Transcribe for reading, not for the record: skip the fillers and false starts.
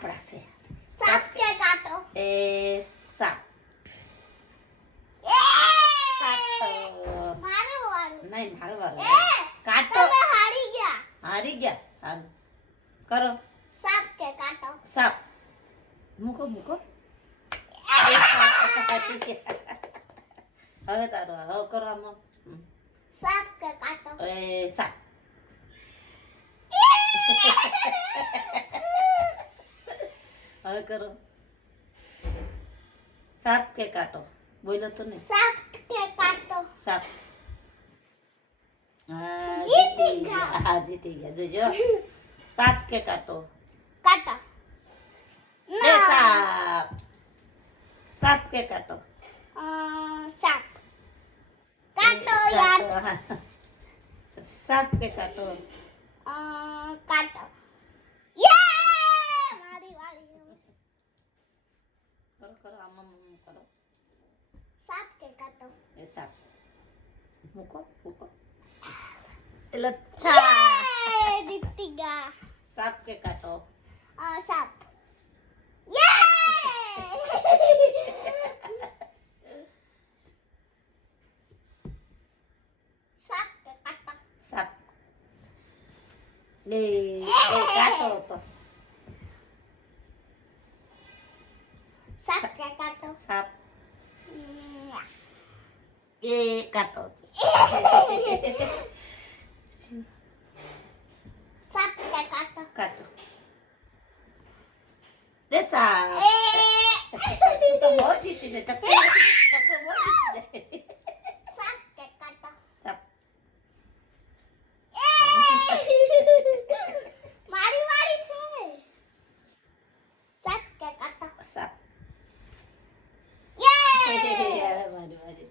આપણા છે. સાપ કે કાંટો? એ સાપ. કાંટો. મારો વારો. નહીં મારો વારો. એ કાંટો. તમે હારી ગયા. હારી ગયા. હાલ કરો. સાપ કે કાંટો? સાપ. મૂકો મૂકો. હવે તારો હવે કરો આમાં. સાપ કે કાંટો? એ સાપ. હવે કરો. સાપ કે કાંટો? બોલો તો ને. સાપ કે કાંટો? સાપ. હા જીતી ગયા. હા જીતી ગયા. જોજો. સાપ કે કાંટો? કાંટો. એ સાપ. સાપ કે કાંટો? સાપ. કાંટો યાર. કાંટો. સાપ કે કાંટો? કાંટો. યે! મારી વાળી. કરો કરો આમાં કરો. સાપ કે કાંટો? એ સાપ. મૂકો મૂકો. એટલે સાપ. યે! જીતી ગયા. સાપ કે કાંટો? સાપ. યે! સાપ કે કાંટો? સાપ. એ કાંટો હતો. સાપ કે કાંટો? સાપ. એ કાંટો છે. સાપ કે કાંટો? કાંટો. એ સાપ. એ તું તો બહુ જીતી ને ચક્કર બહુ જીતી ને.